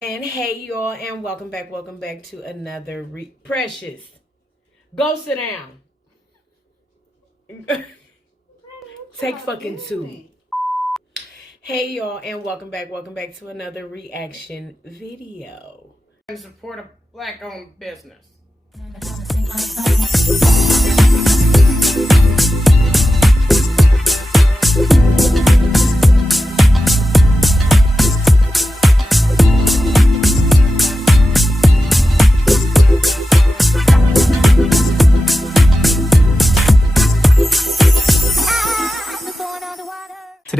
And hey y'all, and welcome back to another Precious. Go sit down. Take fucking two. Hey y'all, and welcome back to another reaction video. And support a black-owned business.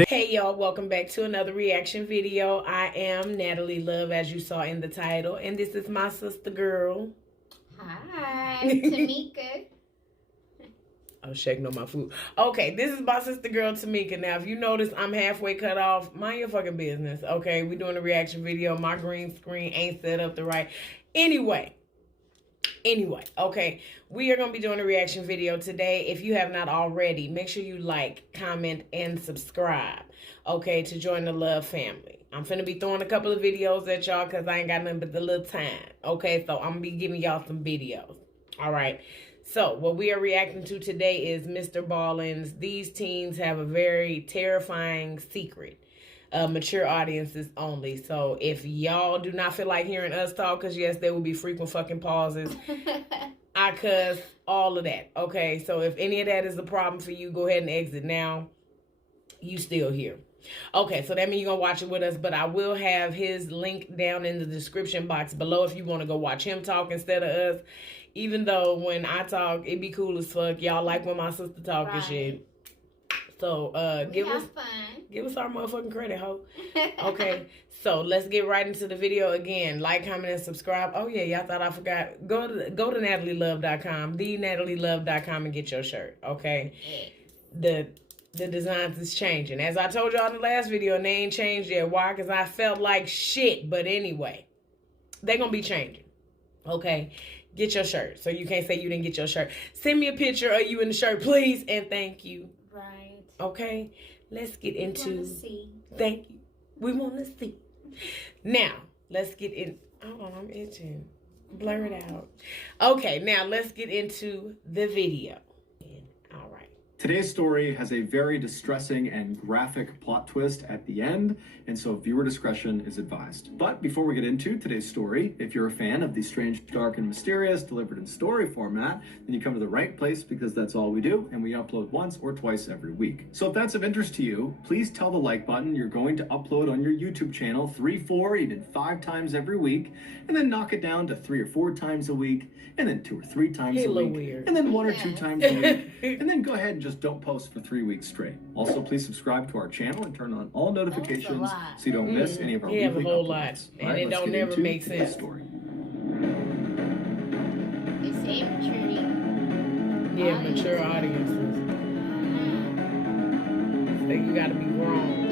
Hey y'all, welcome back to another reaction video. I am Natalie Love, as you saw in the title, and this is my sister girl. Hi, Tamika. Oh, shaking on my food. Okay, this is my sister girl, Tamika. Now, if you notice I'm halfway cut off, mind your fucking business, okay? We doing a reaction video. My green screen ain't set up the right. Anyway, okay, we are going to be doing a reaction video today. If you have not already, make sure you like, comment, and subscribe, okay, to join the Love family. I'm finna be throwing a couple of videos at y'all because I ain't got nothing but the little time, okay? So I'm going to be giving y'all some videos, all right? So what we are reacting to today is Mr. Ballin's These Teens Have a Very Terrifying Secret. Mature audiences only. So if y'all do not feel like hearing us talk, because yes, there will be frequent fucking pauses. I cuss, all of that. Okay, so if any of that is a problem for you, go ahead and exit now. You still here. Okay, so that means you're going to watch it with us, but I will have his link down in the description box below if you want to go watch him talk instead of us. Even though when I talk, it be cool as fuck. Y'all like when my sister talk and shit. So, give us our motherfucking credit, ho. Okay, so let's get right into the video again. Like, comment, and subscribe. Oh, yeah, y'all thought I forgot. Go to NatalieLove.com, TheNatalieLove.com, and get your shirt, okay? The designs is changing. As I told y'all in the last video, and they ain't changed yet. Why? Because I felt like shit. But anyway, they're going to be changing, okay? Get your shirt. So you can't say you didn't get your shirt. Send me a picture of you in the shirt, please, and thank you. Right. Okay, let's get into. We want to see. Thank you. We want to see. Now, let's get in. Hold on, I'm itching. Blur it out. Okay, now let's get into the video. All right. Today's story has a very distressing and graphic plot twist at the end, and so viewer discretion is advised. But before we get into today's story, if you're a fan of the strange, dark, and mysterious delivered in story format, then you come to the right place because that's all we do, and we upload once or twice every week. So if that's of interest to you, please tell the like button you're going to upload on your YouTube channel 3, 4, even 5 times every week, and then knock it down to 3 or 4 times a week, and then 2 or 3 times a week, and then 1 or 2 times a week, and then go ahead and just don't post for 3 weeks straight. Also, please subscribe to our channel and turn on all notifications so you don't miss any of our weekly uploads. And it don't never make sense. Story. They say maturity. Yeah, mature audiences. So you gotta be wrong.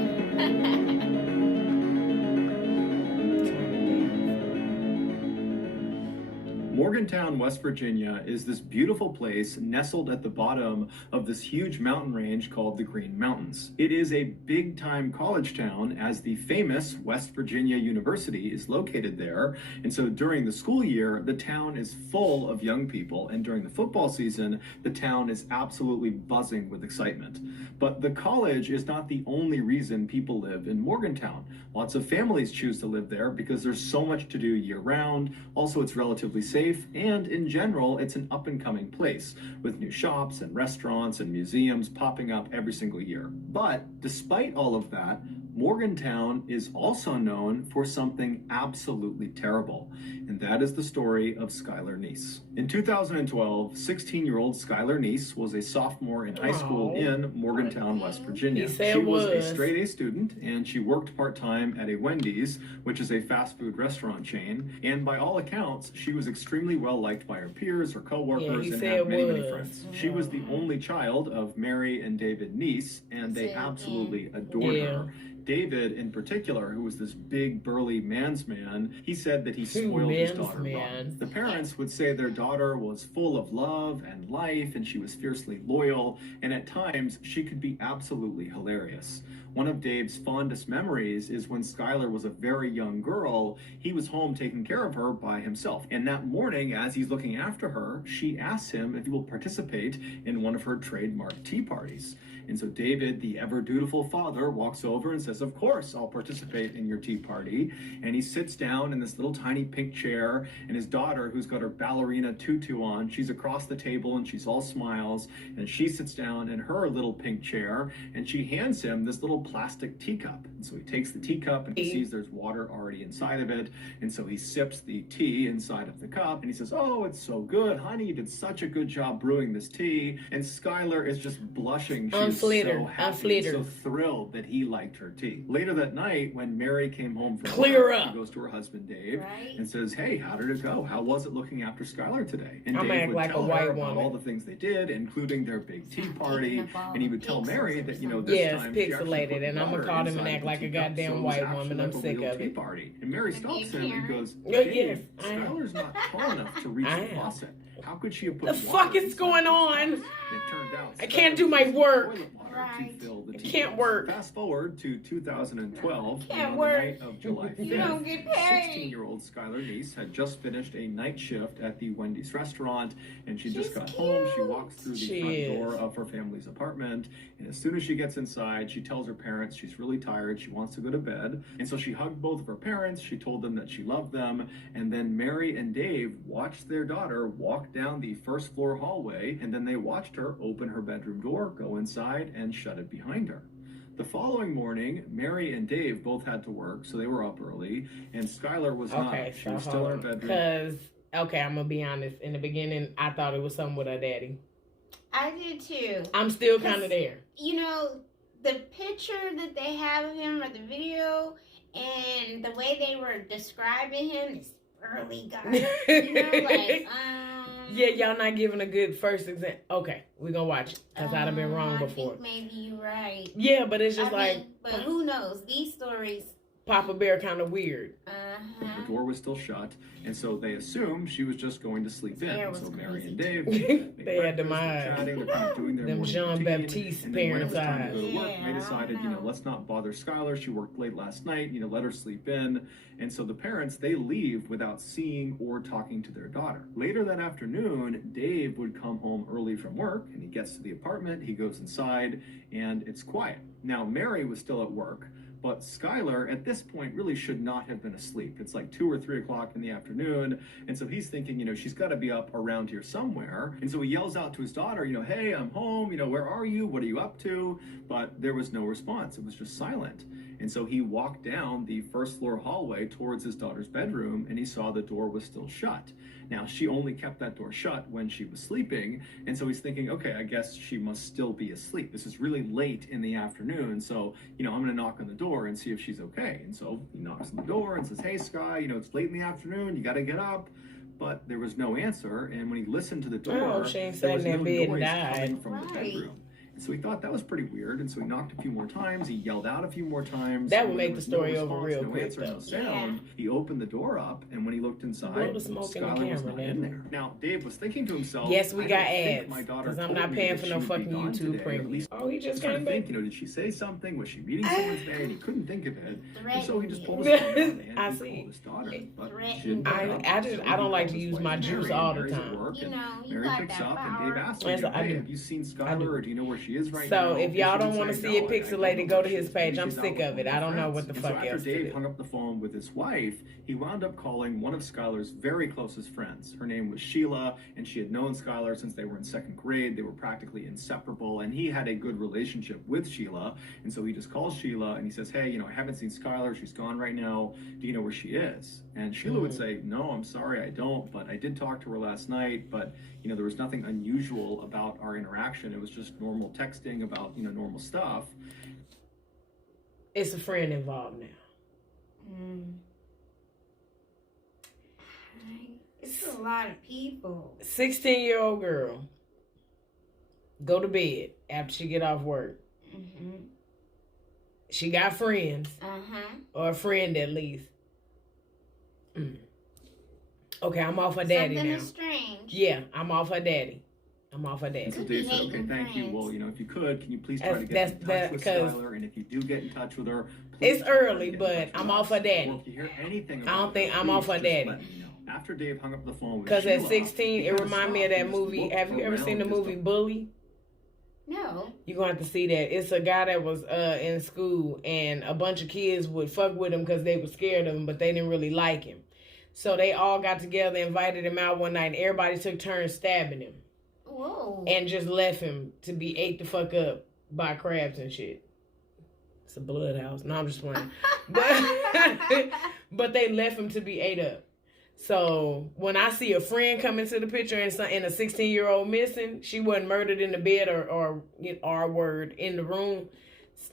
Morgantown, West Virginia is this beautiful place nestled at the bottom of this huge mountain range called the Green Mountains. It is a big-time college town as the famous West Virginia University is located there. And so during the school year, the town is full of young people. And during the football season, the town is absolutely buzzing with excitement. But the college is not the only reason people live in Morgantown. Lots of families choose to live there because there's so much to do year-round. Also, it's relatively safe. And in general, it's an up-and-coming place with new shops and restaurants and museums popping up every single year. But despite all of that, Morgantown is also known for something absolutely terrible, and that is the story of Skylar Neese. In 2012, 16-year-old Skylar Neese was a sophomore in high school in Morgantown, West Virginia. She was a straight-A student, and she worked part-time at a Wendy's, which is a fast food restaurant chain, and by all accounts, she was extremely well-liked by her peers, her co-workers, and had many friends. She was the only child of Mary and David Neese, and they absolutely adored her. David, in particular, who was this big, burly man's man, he said that he spoiled his daughter rotten. The parents would say their daughter was full of love and life, and she was fiercely loyal, and at times, she could be absolutely hilarious. One of Dave's fondest memories is when Skylar was a very young girl, he was home taking care of her by himself. And that morning, as he's looking after her, she asks him if he will participate in one of her trademark tea parties. And so David, the ever dutiful father, walks over and says, of course, I'll participate in your tea party. And he sits down in this little tiny pink chair, and his daughter, who's got her ballerina tutu on, she's across the table and she's all smiles, and she sits down in her little pink chair, and she hands him this little plastic teacup. And so he takes the teacup and he sees there's water already inside of it. And so he sips the tea inside of the cup, and he says, oh, it's so good, honey, you did such a good job brewing this tea. And Skylar is just blushing. She's so happy, so thrilled that he liked her tea. Later that night, when Mary came home from work, she goes to her husband Dave and says, hey, how did it go? How was it looking after Skylar today? And Dave would tell her about all the things they did, including their big tea party. And he would tell Mary that, you know, this time she actually put and I'm gonna call him and act like a goddamn white woman. I'm sick of it. Party. And Mary stops him and goes, Dave, Skylar's not tall enough to reach the faucet. How could she have put the fuck is going on? It turned out I can't do my work. Right. It can't work. Fast forward to 2012, Can't on the work. night of July 5th, You don't get paid. 16-year-old Skylar Niece had just finished a night shift at the Wendy's restaurant, and she just She's got cute. home. She walks through the front door of her family's apartment, and as soon as she gets inside, she tells her parents she's really tired, she wants to go to bed, and so she hugged both of her parents, she told them that she loved them, and then Mary and Dave watched their daughter walk down the first floor hallway, and then they watched her open her bedroom door, go inside, and shut it behind her. The following morning, Mary and Dave both had to work, so they were up early, and Skylar was not. She was still in her bedroom. Because, okay, I'm going to be honest. In the beginning, I thought it was something with her daddy. I did too. I'm still kind of there. You know, the picture that they have of him or the video and the way they were describing him, this burly guy, you know, like, yeah, y'all not giving a good first example. Okay, we're going to watch it. Because I'd have been wrong before. I think maybe you're right. Yeah, but it's just but who knows? These stories. Papa Bear kind of weird. The door was still shut, and so they assumed she was just going to sleep in. So Mary and Dave, they had them eyes. Chatting, they're kind of doing their them Jean-Baptiste parents' eyes. To go to work, they decided, you know, let's not bother Skylar. She worked late last night. You know, let her sleep in. And so the parents, they leave without seeing or talking to their daughter. Later that afternoon, Dave would come home early from work, and he gets to the apartment. He goes inside, and it's quiet. Now, Mary was still at work. But Skylar, at this point, really should not have been asleep. It's like 2 or 3 o'clock in the afternoon. And so he's thinking, you know, she's got to be up around here somewhere. And so he yells out to his daughter, you know, hey, I'm home. You know, where are you? What are you up to? But there was no response. It was just silent. And so he walked down the first floor hallway towards his daughter's bedroom, and he saw the door was still shut. Now, she only kept that door shut when she was sleeping, and so he's thinking, okay, I guess she must still be asleep. This is really late in the afternoon, so, you know, I'm going to knock on the door and see if she's okay. And so he knocks on the door and says, hey, Sky, you know, it's late in the afternoon, you got to get up. But there was no answer, and when he listened to the door, there was no noise coming from the bedroom. So he thought that was pretty weird, and so he knocked a few more times. He yelled out a few more times. That would make the story over real quick, answer, though. No sound. Yeah. He opened the door up, and when he looked inside, Skylar was not in there. Now, Dave was thinking to himself, yes, we got ads, because I'm not paying for no fucking YouTube premium. Oh, he just came back. You know, did she say something? Was she meeting someone today? And he couldn't think of it. And so he just pulled his phone out and I he see. called his daughter. But I don't like to use my juice all the time. You know, you Mary got picks that up, power. and Dave asks him, hey, have you seen Skylar, or do you know where she is right now? So if y'all don't want to see it pixelated, go to his page. I'm sick of it. I don't know what the fuck else to do. After Dave hung up the phone with his wife, he wound up calling one of Skylar's very closest friends. Her name was Sheila, and she had known Skylar since they were in second grade. They were practically inseparable, and he had a good relationship with Sheila. And so he just calls Sheila, and he says, hey, you know, I haven't seen Skylar. She's gone right now. Do you know where she is? And Sheila would say, no, I'm sorry, I don't. But I did talk to her last night, but, you know, there was nothing unusual about our interaction. It was just normal texting about, you know, normal stuff. It's a friend involved now. It's a lot of people. 16-year-old girl. Go to bed after she get off work. She got friends. Or a friend at least. Okay, I'm off her daddy Something now. is strange. Yeah, I'm off her daddy. And so Dave said, okay, thank you. Well, if you could, can you please try to get That's- in touch with because Skylar? And if you do get in touch with her, please it's try to early, get in but touch with I'm us. off her daddy. Well, if you hear anything I about don't think her, I'm off please her just daddy. let me know. After Dave hung up the phone with Because at Sheila, 16, he it kinda reminded me of stopped that and just movie. looked Have you ever around seen the just movie Bully? No. You're going to have to see that. It's a guy that was in school, and a bunch of kids would fuck with him because they were scared of him, but they didn't really like him. So they all got together, invited him out one night, and everybody took turns stabbing him. Whoa. And just left him to be ate the fuck up by crabs and shit. It's a blood house. No, I'm just playing. But they left him to be ate up. So when I see a friend come into the picture and a 16-year-old missing, she wasn't murdered in the bed or R word in the room.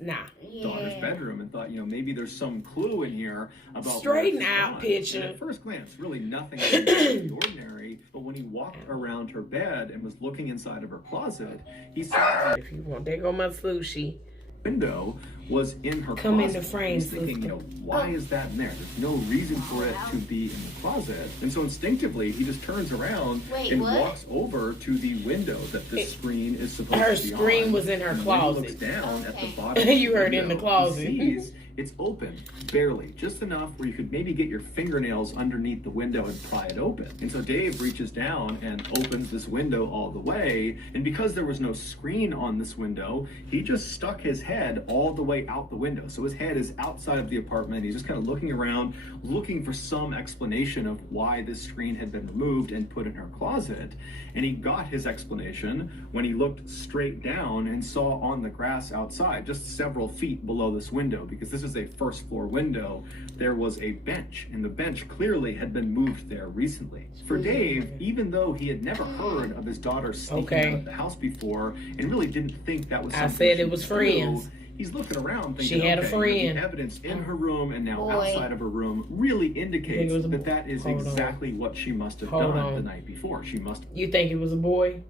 Nah. Daughter's bedroom and thought, maybe there's some clue in here about Straighten where she's out gone. picture. And at first glance, really nothing out of the ordinary. But when he walked around her bed and was looking inside of her closet, he saw If you want, there go my sushi. window was in her Come closet. into frame, He's thinking, sister. why is that in there? There's no reason for it to be in the closet. And so instinctively, he just turns around and walks over to the window that the screen is supposed Her to be on. screen was in her And closet. When he looks down at the bottom You of the heard in the window, closet. he sees it's open, barely, just enough where you could maybe get your fingernails underneath the window and pry it open. And so Dave reaches down and opens this window all the way. And because there was no screen on this window, he just stuck his head all the way out the window. So his head is outside of the apartment. He's just kind of looking around, looking for some explanation of why this screen had been removed and put in her closet. And he got his explanation when he looked straight down and saw on the grass outside, just several feet below this window, because this is a first floor window, there was a bench, and the bench clearly had been moved there recently. For Dave, even though he had never heard of his daughter sneaking out of the house before and really didn't think that was something I said she it was would friends. do, he's looking around thinking, She had a okay, friend. the evidence in her room and now outside of her room really indicates that is exactly what she must have done the night before. She must. You think it was a boy?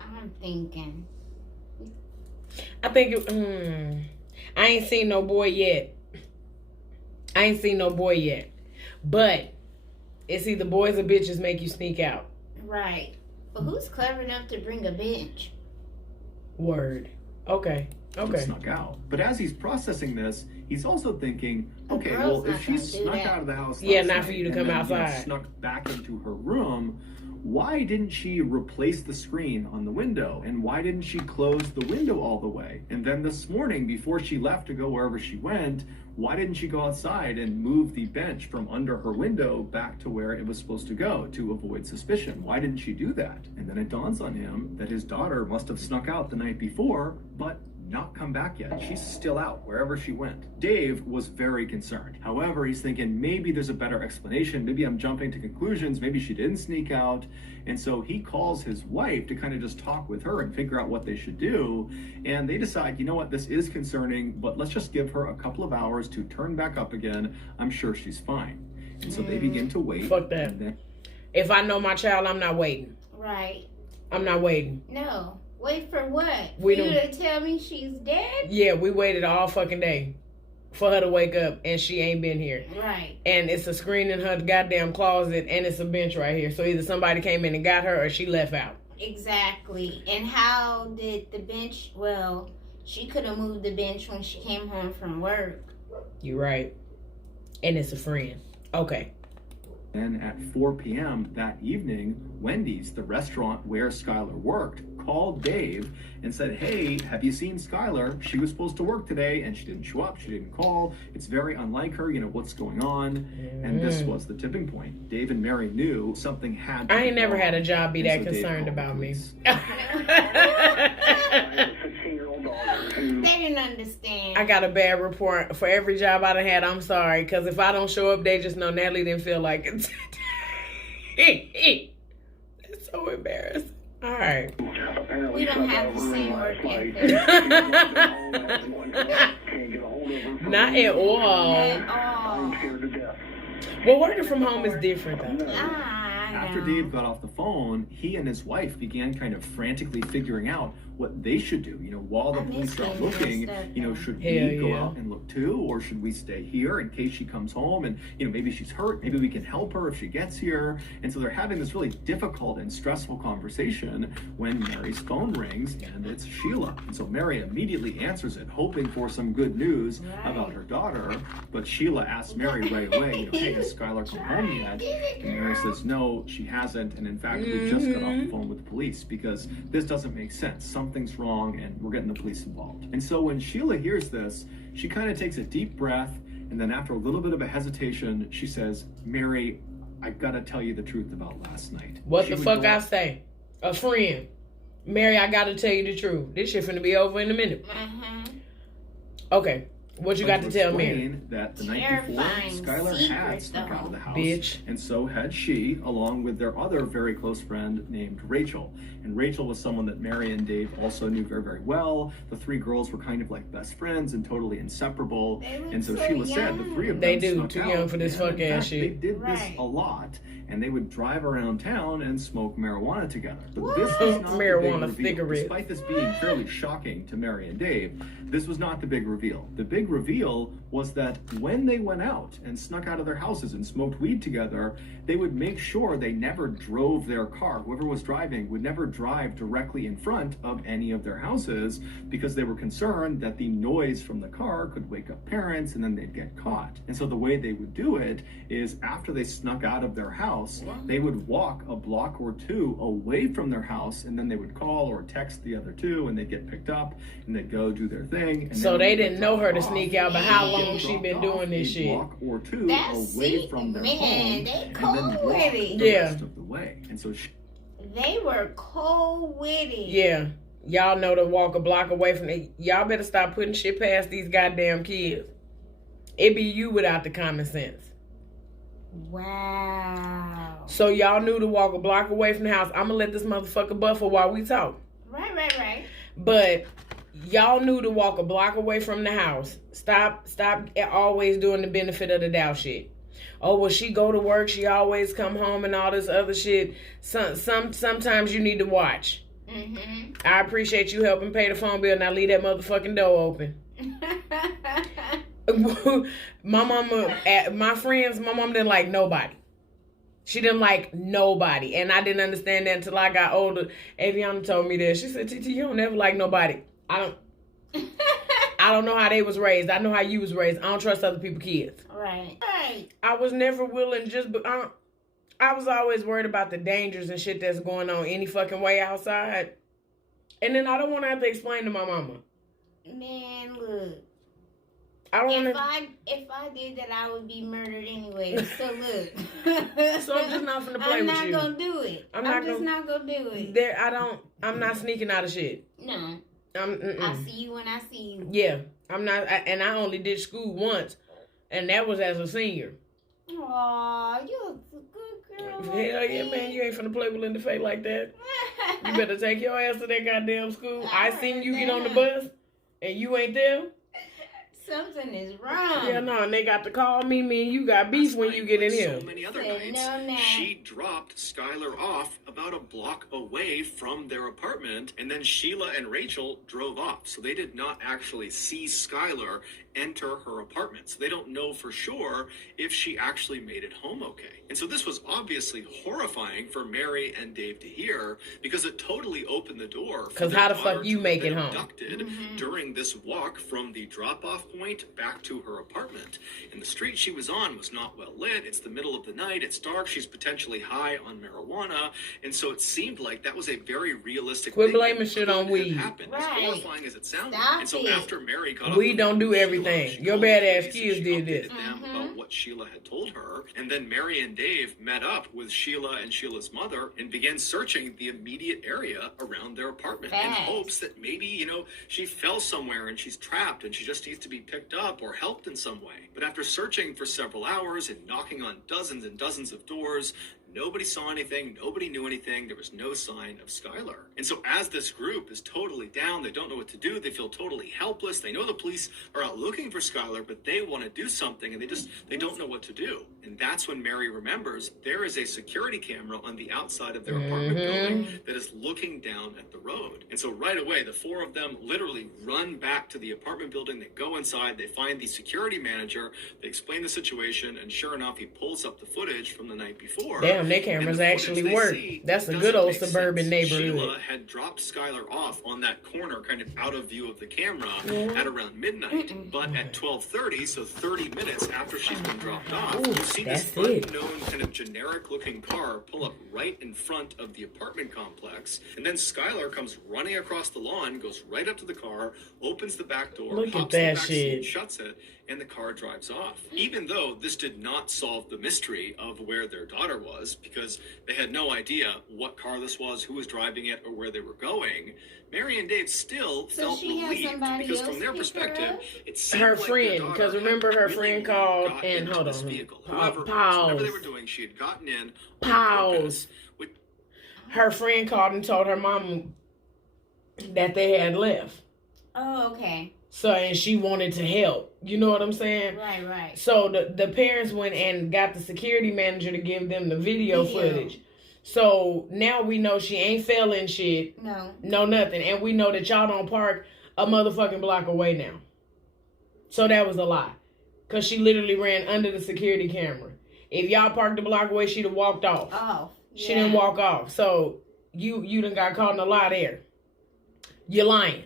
I'm thinking. I think I ain't seen no boy yet. But it's either boys or bitches make you sneak out. Right. But who's clever enough to bring a bench? Word. Okay. Snuck out. But as he's processing this, he's also thinking, okay, well, if she snuck out of the house not for you to come outside. Snuck back into her room, why didn't she replace the screen on the window? And why didn't she close the window all the way? And then this morning, before she left to go wherever she went, why didn't she go outside and move the bench from under her window back to where it was supposed to go to avoid suspicion? Why didn't she do that? And then it dawns on him that his daughter must have snuck out the night before, but not come back yet. She's still out wherever she went. Dave was very concerned. However, he's thinking maybe there's a better explanation. Maybe I'm jumping to conclusions. Maybe she didn't sneak out. And so he calls his wife to kind of just talk with her and figure out what they should do. And they decide, you know what, this is concerning, but let's just give her a couple of hours to turn back up again. I'm sure she's fine. And so they begin to wait. Fuck that. If I know my child, I'm not waiting. Right. I'm not waiting. No. Wait for what? We For you don't- to tell me she's dead? Yeah, we waited all fucking day for her to wake up and she ain't been here. Right. And it's a screen in her goddamn closet and it's a bench right here. So either somebody came in and got her or she left out. Exactly. And how did the bench, well, she could have moved the bench when she came home from work. You right. And it's a friend. Okay. And at 4 p.m. that evening, Wendy's, the restaurant where Skylar worked, called Dave and said, hey, have you seen Skylar? She was supposed to work today and she didn't show up. She didn't call. It's very unlike her. What's going on? And this was the tipping point. Dave and Mary knew something had to I ain't be never wrong. had a job be And that so Dave concerned called the about me. police. They didn't understand. I got a bad report for every job I done had. I'm sorry. Because if I don't show up, they just know Natalie didn't feel like it. That's so embarrassing. All right. We don't have the same work ethic. Not at all. At all. Well, working from home is different, though. I After know. Dave got off the phone, he and his wife began kind of frantically figuring out what they should do. While the police are looking, should we go out and look too, or should we stay here in case she comes home and, maybe she's hurt, maybe we can help her if she gets here. And so they're having this really difficult and stressful conversation when Mary's phone rings, and it's Sheila. And so Mary immediately answers it, hoping for some good news about her daughter. But Sheila asks Mary right away, hey, has Skylar come home yet? And Mary says, no, she hasn't. And in fact, we just got off the phone with the police because this doesn't make sense. Something's wrong, and we're getting the police involved. And so when Sheila hears this, she kind of takes a deep breath. And then after a little bit of a hesitation, she says, Mary, I gotta tell you the truth about last night. What the fuck I say? A friend. Mary, I gotta tell you the truth. This shit finna be over in a minute. Okay. What you got to tell Mary? That the night before, Skylar had snuck out of the house. Bitch. And so had she, along with their other very close friend named Rachel. And Rachel was someone that Mary and Dave also knew very, very well. The three girls were kind of like best friends and totally inseparable. And so Sheila said the three of them snuck too out. young for this fuck ass shit. They did this a lot. And they would drive around town and smoke marijuana together. But this was not marijuana the big reveal. cigarettes. Despite this being fairly shocking to Mary and Dave, this was not the big reveal. The big reveal was that when they went out and snuck out of their houses and smoked weed together, they would make sure they never drove their car. Whoever was driving would never drive directly in front of any of their houses because they were concerned that the noise from the car could wake up parents and then they'd get caught. And so the way they would do it is after they snuck out of their house, they would walk a block or two away from their house, and then they would call or text the other two, and they'd get picked up, and they'd go do their thing. And so they didn't know her to sneak out, but how long she been doing this shit? Block or two away from their home, they and then cold with it. the rest of the way. And so they were cold with it. Yeah. Y'all know to walk a block away from it. Y'all better stop putting shit past these goddamn kids. It be you without the common sense. Wow. So y'all knew to walk a block away from the house. I'm gonna let this motherfucker buffer while we talk. Right. But y'all knew to walk a block away from the house. Stop always doing the benefit of the doubt shit. Oh, well, she go to work, she always come home and all this other shit. Sometimes you need to watch. I appreciate you helping pay the phone bill. Now leave that motherfucking door open. My mom didn't like nobody. She didn't like nobody. And I didn't understand that until I got older. Aviana told me that. She said, TT, you don't ever like nobody. I don't know how they was raised. I know how you was raised. I don't trust other people's kids. Right. I was never willing I was always worried about the dangers and shit that's going on any fucking way outside. And then I don't want to have to explain to my mama. Man, look. If I did that, I would be murdered anyway. So look. So I'm just not gonna play with you. I'm not gonna do it. I'm just not gonna do it. I'm not sneaking out of shit. No. I see you when I see you. Yeah. I'm not, and I only did school once, and that was as a senior. Aw, you're a good girl. Hell yeah, man. You ain't finna play with Linda Faye like that. You better take your ass to that goddamn school. I seen you get on the bus, and you ain't there. Something is wrong. Yeah, no, and they got to call me and you got beef when you get in here. So many other nights, she dropped Skylar off about a block away from their apartment, and then Sheila and Rachel drove off. So they did not actually see Skylar enter her apartment. So they don't know for sure if she actually made it home okay. And so this was obviously horrifying for Mary and Dave to hear, because it totally opened the door. Because how the fuck you make it home? Abducted during this walk from the drop-off point back to her apartment. And the street she was on was not well lit. It's the middle of the night. It's dark. She's potentially high on marijuana. And so it seemed like that was a very realistic Quit blaming shit on weed. Happened, as horrifying as it sounded. Stop and so it. after Mary got We don't do everything. Your badass kids did this. Them about what Sheila had told her. And then Mary and Dave met up with Sheila and Sheila's mother and began searching the immediate area around their apartment in hopes that maybe, she fell somewhere and she's trapped and she just needs to be picked up or helped in some way. But after searching for several hours and knocking on dozens and dozens of doors, Nobody saw anything. Nobody knew anything. There was no sign of Skylar. And so as this group is totally down, they don't know what to do. They feel totally helpless. They know the police are out looking for Skylar, but they want to do something, and they don't know what to do. And that's when Mary remembers there is a security camera on the outside of their apartment building that is looking down at the road. And so right away, the four of them literally run back to the apartment building. They go inside. They find the security manager. They explain the situation, and sure enough, he pulls up the footage from the night before. Damn, their cameras actually work. That's a good old suburban neighborhood. Sheila had dropped Skylar off on that corner, kind of out of view of the camera at around midnight. But at 12:30, so 30 minutes after she's been dropped off, you see this unknown kind of generic-looking car pull up right in front of the apartment complex. And then Skylar comes running across the lawn, goes right up to the car, opens the back door, Look hops at in the that back shit. seat, shuts it, and the car drives off. Even though this did not solve the mystery of where their daughter was, because they had no idea what car this was, who was driving it, or where they were going, Mary and Dave still felt relieved, because from their perspective, it seemed Her like friend, their because daughter remember had her really friend called got and into hold this on, vehicle. However, pause. whatever they were doing, she had gotten in on Pause. purpose, which Her friend called and told her mom that they had left. Oh, okay. So, and she wanted to help. You know what I'm saying? Right. So the parents went and got the security manager to give them the video footage. So now we know she ain't failing shit. No, nothing. And we know that y'all don't park a motherfucking block away now. So that was a lie. Because she literally ran under the security camera. If y'all parked a block away, she'd have walked off. Oh, yeah. She didn't walk off. So you done got caught in a lie there. You're lying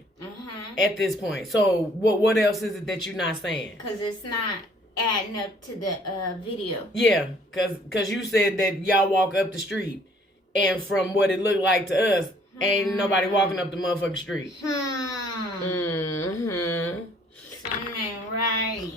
at this point. So what else is it that you're not saying? Because it's not adding up to the video. Yeah, because you said that y'all walk up the street. And from what it looked like to us, ain't nobody walking up the motherfucking street. Something right.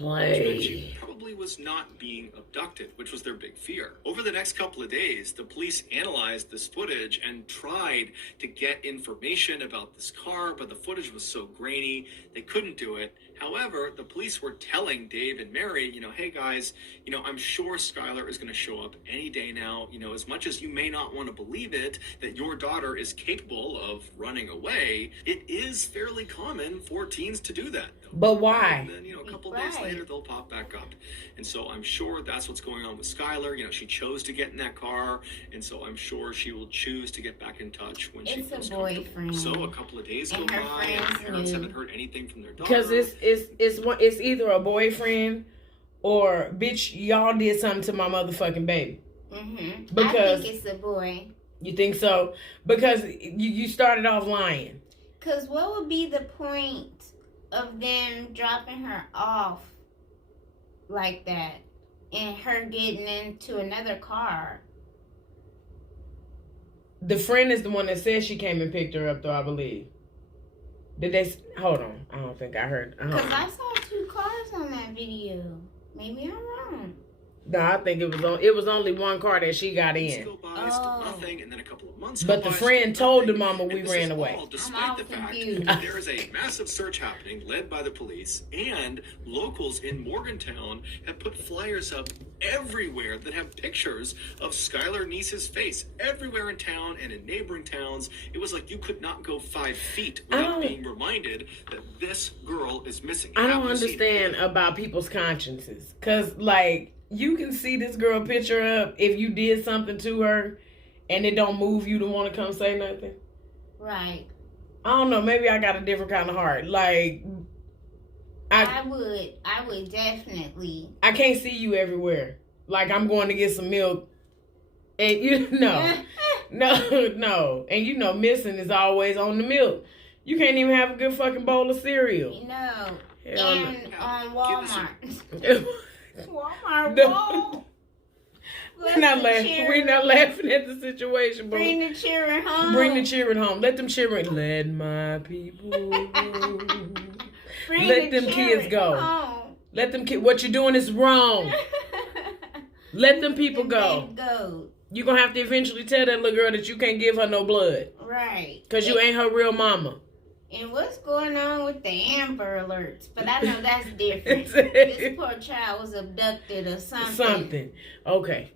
she probably was not being abducted, which was their big fear. Over the next couple of days, the police analyzed this footage and tried to get information about this car, but the footage was so grainy, they couldn't do it. However, the police were telling Dave and Mary, hey guys, I'm sure Skylar is going to show up any day now. As much as you may not want to believe it, that your daughter is capable of running away, it is fairly common for teens to do that. But why? And then, a couple of days later, they'll pop back up. And so I'm sure that's what's going on with Skylar. She chose to get in that car, and so I'm sure she will choose to get back in touch when she feels comfortable. So a couple of days go by, and parents haven't heard anything from their daughter. Because it's either a boyfriend or, bitch, y'all did something to my motherfucking baby. Because I think it's a boy. You think so? Because you started off lying. Because what would be the point of them dropping her off like that and her getting into another car? The friend is the one that said she came and picked her up, though, I believe. Did they? Hold on. I don't think I heard. Because I saw 2 cars on that video. Maybe I'm wrong. No, I think it was only one car that she got in. Nothing, and then a couple of months but the friend told the mama we ran away. Despite the fact that there is a massive search happening led by the police, and locals in Morgantown have put flyers up everywhere that have pictures of Skylar Niece's face everywhere in town and in neighboring towns. It was like you could not go 5 feet without being reminded that this girl is missing. I don't understand about people's consciences. Because, you can see this girl picture up if you did something to her and it don't move you to want to come say nothing. Right. I don't know. Maybe I got a different kind of heart. I would definitely. I can't see you everywhere. I'm going to get some milk. And no. And missing is always on the milk. You can't even have a good fucking bowl of cereal. No. Hell and on Walmart. Walmart, no. We're not laughing at the situation, bro. Bring the children home. Bring the children home. Let them children. Let my people go. Let them kids go. Home. Let them kids. What you're doing is wrong. Let them people go. You're going to have to eventually tell that little girl that you can't give her no blood. Right. Because you ain't her real mama. And what's going on with the Amber Alerts? But I know that's different. This poor child was abducted or something. Okay.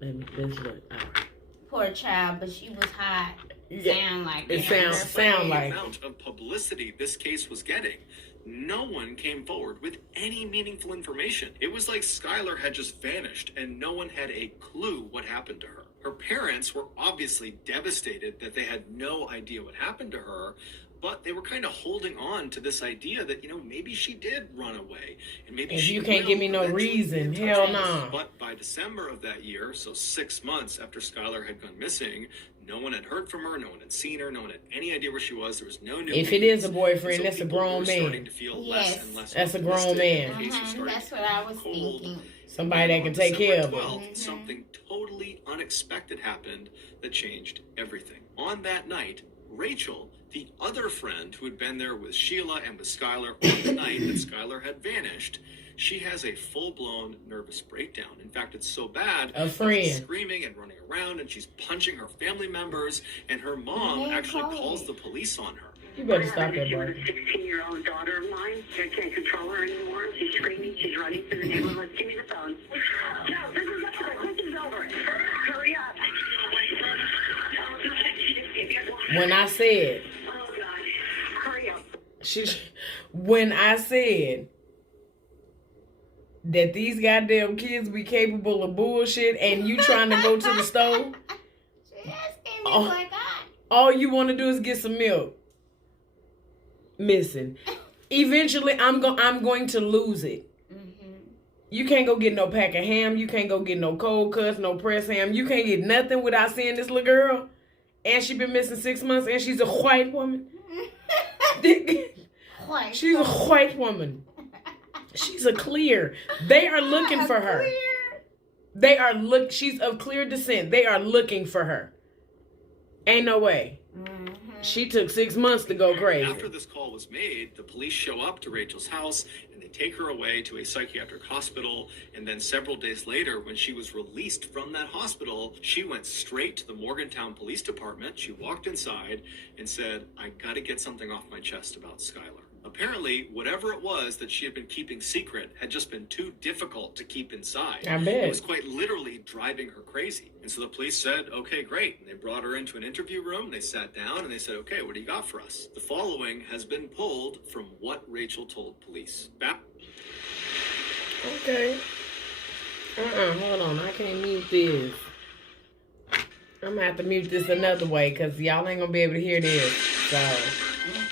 Let's look. All right. Poor child, but she was hot. Yeah. Sound like It sound like the amount of publicity this case was getting. No one came forward with any meaningful information. It was like Skylar had just vanished and no one had a clue what happened to her. Her parents were obviously devastated that they had no idea what happened to her, but they were kind of holding on to this idea that, maybe she did run away. And maybe If she you can't give me no reason, hell no. But by December of that year, so 6 months after Skylar had gone missing, no one had heard from her, no one had seen her, no one had any idea where she was. There was no new If it is a boyfriend, so that's a people grown were starting man. to feel Yes. less and less That's a grown optimistic. man. The case was starting That's to what I was cold. thinking. Somebody that can On take care of December her. 12th, something totally unexpected happened that changed everything. On that night, Rachel, the other friend who had been there with Sheila and with Skylar on the night that Skylar had vanished, she has a full-blown nervous breakdown. In fact, it's so bad A that friend. she's screaming and running around, and she's punching her family members, and her mom Man, actually call calls it. the police on her. You better stop that, She was bro. a 16-year-old daughter of mine. I can't control her anymore. She's screaming. She's running through the neighborhood. Give me the phone. No, this is over. This is over. Hurry up. When I said, Oh, God. Hurry up. when I said that these goddamn kids be capable of bullshit and you trying to go to the store, She asking me Oh. like I. all you want to do is get some milk. Missing. Eventually, I'm going to lose it. You can't go get no pack of ham. You can't go get no cold cuts, no pressed ham. You can't get nothing without seeing this little girl. And she been missing 6 months, and she's a white woman. White. She's a white woman. She's a clear. They are looking for her. She's of clear descent. They are looking for her. Ain't no way. She took 6 months to go crazy. After this call was made, the police show up to Rachel's house and they take her away to a psychiatric hospital. And then several days later, when she was released from that hospital, she went straight to the Morgantown Police Department. She walked inside and said, "I got to get something off my chest about Skylar." Apparently, whatever it was that she had been keeping secret had just been too difficult to keep inside. I bet. It was quite literally driving her crazy. And so the police said, "Okay, great." And they brought her into an interview room. They sat down and they said, "Okay, what do you got for us?" The following has been pulled from what Rachel told police. Okay. Hold on. I can't mute this. I'm gonna have to mute this another way because y'all ain't gonna be able to hear this. So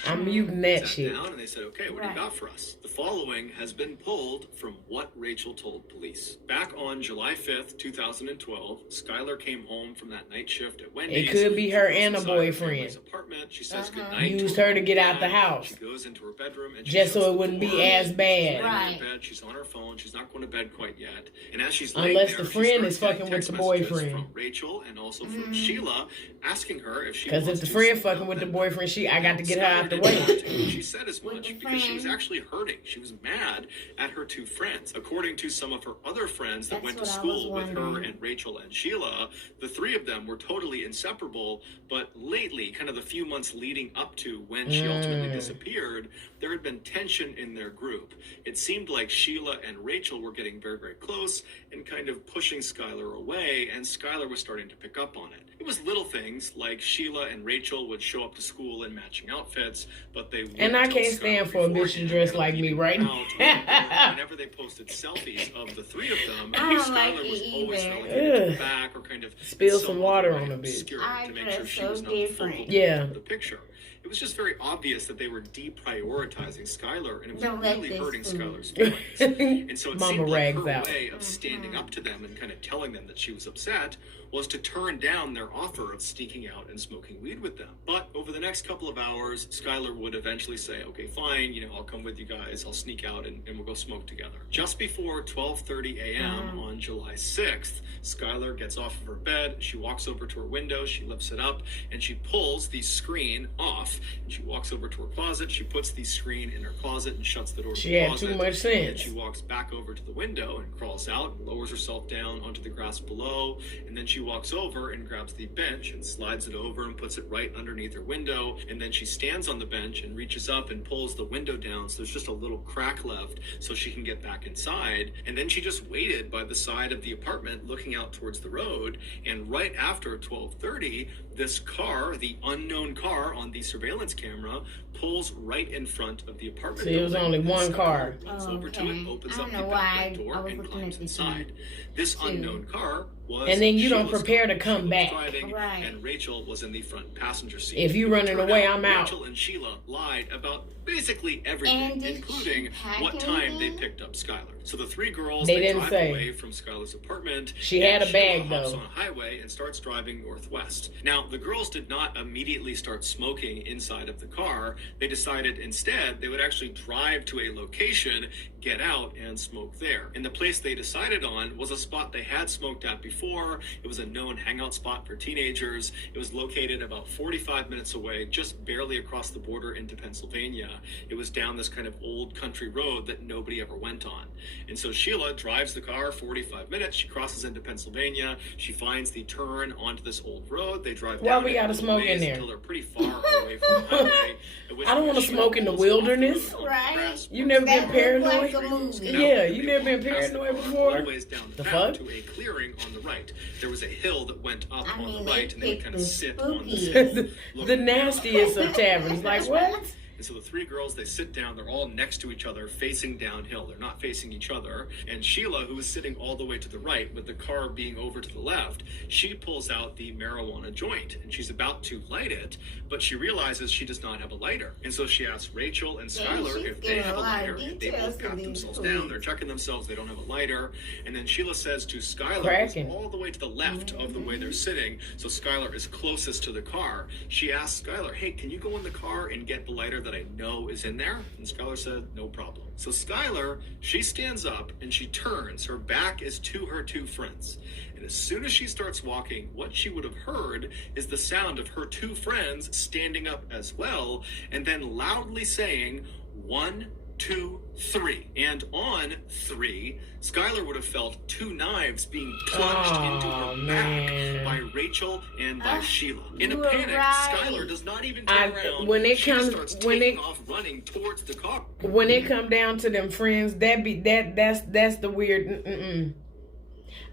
I'm muting that Sat shit. down and they said, "Okay, what do you got for us?" The following has been pulled from what Rachel told police. Back on July 5th, 2012, Skylar came home from that night shift at Wendy's. It could be her She goes and a inside her boyfriend. family's apartment. She says goodnight. Used her to get out the house. She goes into her bedroom and she Just so shuts it the wouldn't door. be as She's bad. laying in Right. bed. She's on her phone. She's not going to bed quite yet. And as she's laying Unless there, the she friend starts is fucking getting with text the messages boyfriend. from Rachel and also from Sheila asking her if she Because if wants the to friend sneak fucking out with the that boyfriend, I got to get her Skylar out the didn't way. want to. She said as With much the because she was friend. actually hurting. She was mad at her two friends. According to some of her other friends that That's went to what I school was with her wondering. and Rachel and Sheila, the three of them were totally inseparable. But lately, kind of the few months leading up to when she ultimately disappeared, there had been tension in their group. It seemed like Sheila and Rachel were getting very, very close and kind of pushing Skylar away, and Skylar was starting to pick up on it. It was little things like Sheila and Rachel would show up to school in matching outfits, but they wouldn't And I tell can't Skylar stand for a bitch to beforehand, dress kind of like me, keeping right? her out. Whenever they posted selfies of the three of them, I don't Skylar like was it always either. relegated to the Ugh. back or kind of Spill in some some water other way on a bitch. obscured I to make sure dress she so was not the focal different. point Yeah. of the picture. It was just very obvious that they were deprioritizing Skylar, and it was Don't let really this hurting fool. Skylar's feelings. And so it Mama seemed like rags her out. way of standing up to them and kind of telling them that she was upset was to turn down their offer of sneaking out and smoking weed with them. But over the next couple of hours, Skylar would eventually say, "Okay, fine, I'll come with you guys. I'll sneak out and we'll go smoke together." Just before 12:30 a.m. on July 6th, Skylar gets off of her bed. She walks over to her window. She lifts it up and she pulls the screen off off, and she walks over to her closet. She puts the screen in her closet and shuts the door to She the had closet. too much sense. And she walks back over to the window and crawls out and lowers herself down onto the grass below. And then she walks over and grabs the bench and slides it over and puts it right underneath her window. And then she stands on the bench and reaches up and pulls the window down so there's just a little crack left so she can get back inside. And then she just waited by the side of the apartment looking out towards the road. And right after 12:30, this car, the unknown car on the surveillance camera, pulls right in front of the apartment. See, it was only one car. Runs over to it, opens I up don't the know back why door I was and looking climbs at the inside. This unknown car was And then you don't Sheila's prepare car. to come Sheila was back. driving, Right. and Rachel was in the front passenger seat. If you running Turned away, out I'm out. Rachel and Sheila lied about basically everything, And did including she pack what time they anything? picked up Skylar. So the three girls, They they didn't drive say. away from Skylar's apartment. She and had a bag, Sheila hops though. on a highway and starts driving northwest. Now, the girls did not immediately start smoking inside of the car. They decided instead they would actually drive to a location, get out, and smoke there. And the place they decided on was a spot they had smoked at before. It was a known hangout spot for teenagers. It was located about 45 minutes away, just barely across the border into Pennsylvania. It was down this kind of old country road that nobody ever went on. And so Sheila drives the car 45 minutes. She crosses into Pennsylvania. She finds the turn onto this old road. They drive Why down we it gotta a little smoke in ways there? until they're pretty far away from the highway. At which I don't point wanna Sheila smoke in the pulls off the wilderness. road on Right. grass. You never That been looked like paranoid? a movie. Yeah, you never been paranoid before? A little ways down The path fuck? to a clearing on the right. There was a hill that went up I on mean, the they right, and they would picked kind of the sit on the spookiest. hill. the looking down. nastiest of taverns. Like, what? And so the three girls, they sit down. They're all next to each other, facing downhill. They're not facing each other. And Sheila, who is sitting all the way to the right, with the car being over to the left, she pulls out the marijuana joint, and she's about to light it, but she realizes she does not have a lighter. And so she asks Rachel and Damn, Skylar she's if they giving have a a lot lighter, of and they details both to pat these themselves police. down. They're checking themselves. They don't have a lighter. And then Sheila says to Skylar, Cracking. who's all the way to the left of the way they're sitting, so Skylar is closest to the car. She asks Skylar, hey, can you go in the car and get the lighter that I know is in there? And Skylar said, no problem. So Skylar, she stands up and she turns. Her back is to her two friends. And as soon as she starts walking, what she would have heard is the sound of her two friends standing up as well, and then loudly saying, 1, 2, 3. And on 3, Skylar would have felt two knives being plunged into her man. back by Rachel and by Sheila. In a you were panic, right. Skylar does not even turn around. when it She just comes- starts when taking it- off running towards the car. When it come down to them friends, that's the weird. Mm-mm.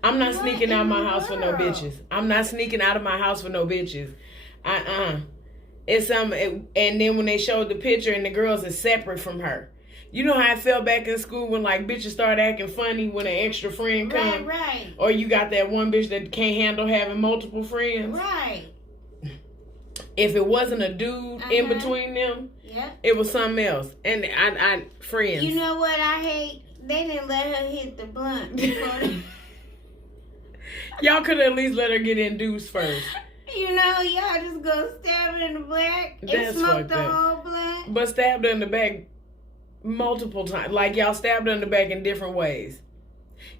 I'm not What sneaking out in my the house for no world? bitches. I'm not sneaking out of my house for no bitches. It's and then when they showed the picture and the girls is separate from her. You know how I felt back in school when like bitches start acting funny when an extra friend come, Right. or you got that one bitch that can't handle having multiple friends. Right. If it wasn't a dude in Uh-huh. between them, Yep. it was something else. And I friends. You know what I hate? They didn't let her hit the blunt before. Y'all could at least let her get induced first. You know, y'all just go stab her in the back and That's smoke fucked the up. whole blunt. But stabbed her in the back multiple times. Like y'all stabbed her in the back in different ways.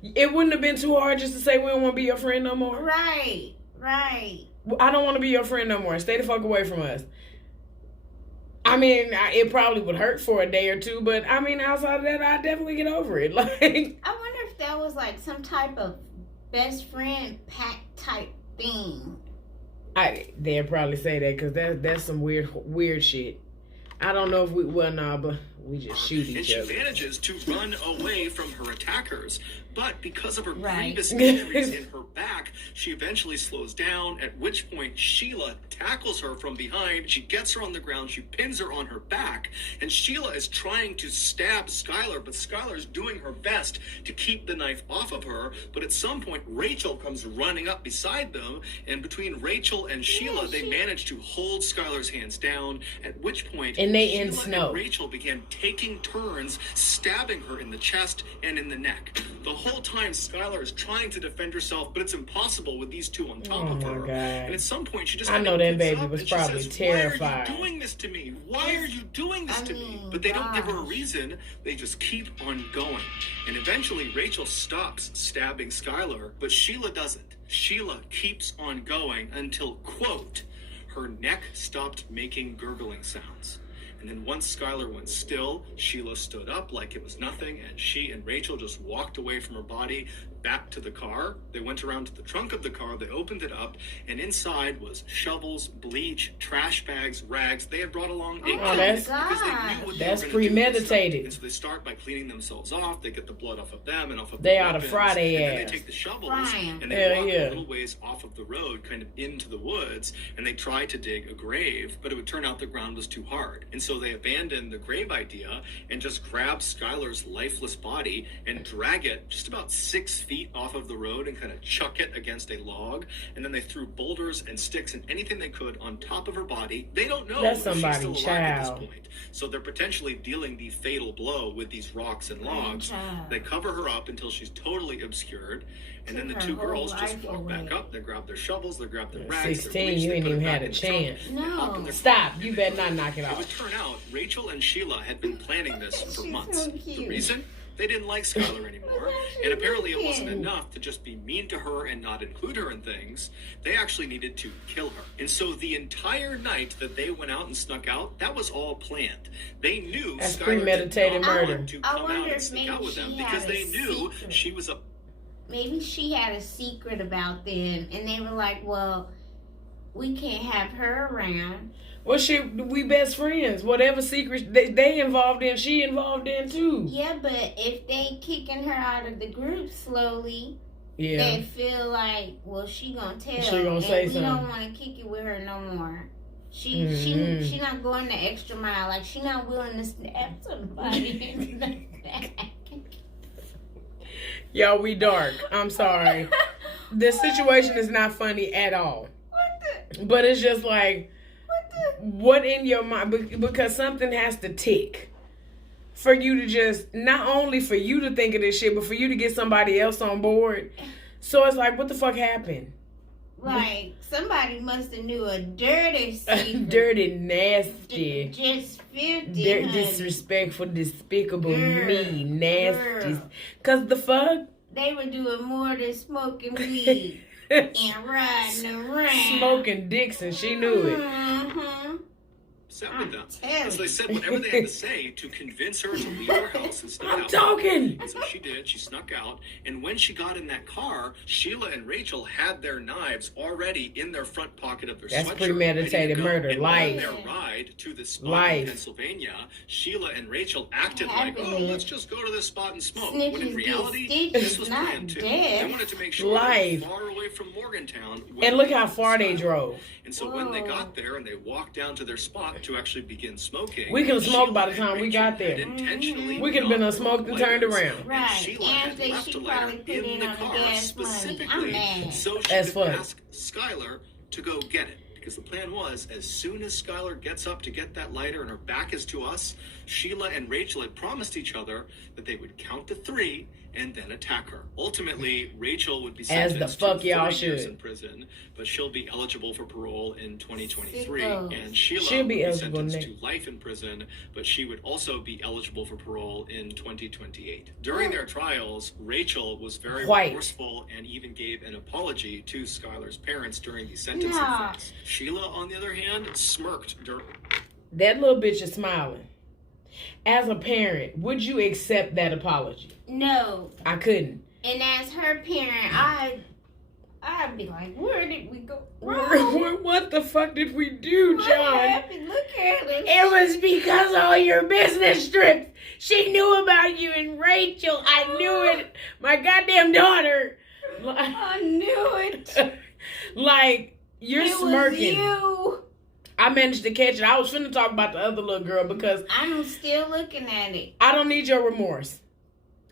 It wouldn't have been too hard just to say we don't want to be your friend no more. Right. Right. I don't want to be your friend no more. Stay the fuck away from us. I mean, it probably would hurt for a day or two, but I mean, outside of that, I'd definitely get over it. Like, I wonder if that was like some type of best friend pact type thing. they'd probably say that because that's some weird shit. I don't know if but we just shoot And each she other. manages to run away from her attackers. But because of her Right. grievous injuries in her back, she eventually slows down, at which point Sheila tackles her from behind. She gets her on the ground, she pins her on her back, and Sheila is trying to stab Skylar, but Skylar's doing her best to keep the knife off of her. But at some point, Rachel comes running up beside them, and between Rachel and Sheila, they manage to hold Skylar's hands down, at which point And they in Sheila snow. and Rachel began taking turns stabbing her in the chest and in the neck. The whole time, Skylar is trying to defend herself, but it's impossible with these two on top Oh of my her. God. And at some point, she just I kinda know that gets baby up was and she probably says, terrified. Why are you doing this to me? Why are you doing this I to me? mean, But they don't give her a gosh. reason. They just keep on going. And eventually, Rachel stops stabbing Skylar, but Sheila doesn't. Sheila keeps on going until, quote, her neck stopped making gurgling sounds. And then once Skylar went still, Sheila stood up like it was nothing, and she and Rachel just walked away from her body back to the car. They went around to the trunk of the car, they opened it up, and inside was shovels, bleach, trash bags, rags. They had brought along a Oh, that's- because they knew what they That's were gonna do. premeditated. And so they start by cleaning themselves off. They get the blood off of them and off of They their ought to weapons, fry their and then ass. they take the shovels Frying. and they Hell walk yeah. a little ways off of the road, kind of into the woods, and they try to dig a grave, but it would turn out the ground was too hard. And so they abandoned the grave idea and just grab Skylar's lifeless body and drag it just about 6 feet off of the road and kind of chuck it against a log. And then they threw boulders and sticks and anything they could on top of her body. They don't know That's if she's somebody's still alive at child. this point. So they're potentially dealing the fatal blow with these rocks and logs. Grandchild. They cover her up until she's totally obscured. And then the Took her two whole girls just life walk back away. up. They grab their shovels, they grab their At rags, 16, their bleach, you they ain't put it even back had a in the trunk, chance. they hop in their Stop. You better not knock it It off. would turn out Rachel and Sheila had been planning this for She's months. so The cute. reason? They didn't like Skylar anymore. And apparently it wasn't enough to just be mean to her and not include her in things. They actually needed to kill her. And so the entire night that they went out and snuck out, that was all planned. They knew That's Skylar premeditated did not murder. want to I come wonder out and if sneak maybe out with she them had because a they knew secret. she was a Maybe she had a secret about them, and they were like, well, we can't have her around. Well, shit, we best friends. Whatever secrets they involved in, she involved in too. Yeah, but if they kicking her out of the group slowly, Yeah. they feel like, well, she gonna tell. She gonna and say we don't something. want to kick it with her no more. Mhm. She not going the extra mile. Like, she not willing to stab somebody. Y'all, we dark. I'm sorry. This situation is not funny at all. But it's just like, what in your mind? Because something has to tick for you to just, not only for you to think of this shit, but for you to get somebody else on board. So it's like, what the fuck happened? Like, somebody must have knew a dirty secret. Dirty, nasty, Just filthy, honey. disrespectful, despicable, Girl, mean, nasty. girl. Cause the fuck? They were doing more than smoking weed and riding around. Smoking dicks and she knew it. Mm-hmm. upset with them. telling And so they said whatever they had to say to convince her to leave her house and sneak I'm out. talking. And so she did. She snuck out. And when she got in that car, Sheila and Rachel had their knives already in their front pocket of their That's sweatshirt. premeditated ready to go. murder. And Life. on their ride to this spot Life. in Pennsylvania, Sheila and Rachel acted like, oh, Happening. let's just go to this spot and smoke. When Snitches in get reality, stitches, this was not planned too. death. They wanted to make sure Life. they were far away from Morgantown. And look how far they drove. And so when they Whoa. got there and they walked down to their spot to actually begin smoking, We could have smoked by the Sheila time and we Rachel got there. had intentionally We could have been not unsmoked and lit turned lighters. around. And Right. Sheila And had they left a should lighter probably put in in the on the car gas money. I'm specifically mad. so she As could fuck. ask Skylar to go get it. Because the plan was, as soon as Skylar gets up to get that lighter and her back is to us, Sheila and Rachel had promised each other that they would count to 3 and then attack her. Ultimately, Rachel would be As the sentenced fuck to y'all 30 years should. in prison, but she'll be eligible for parole in 2023. Sickos. And Sheila She'll be would be eligible sentenced next. to life in prison, but she would also be eligible for parole in 2028. During their trials, Rachel was very White. remorseful and even gave an apology to Skylar's parents during the sentencing Nah. phase. Sheila, on the other hand, smirked during That little bitch is smiling. As a parent, would you accept that apology? No. I couldn't. And as her parent, I'd be like, where did we go wrong? What the fuck did we do, What John? happened? Look at her. It was because of all your business trips. She knew about you and Rachel. I knew it. My goddamn daughter. I knew it. Like, you're It was smirking. you. I managed to catch it. I was finna talk about the other little girl because I'm still looking at it. I don't need your remorse.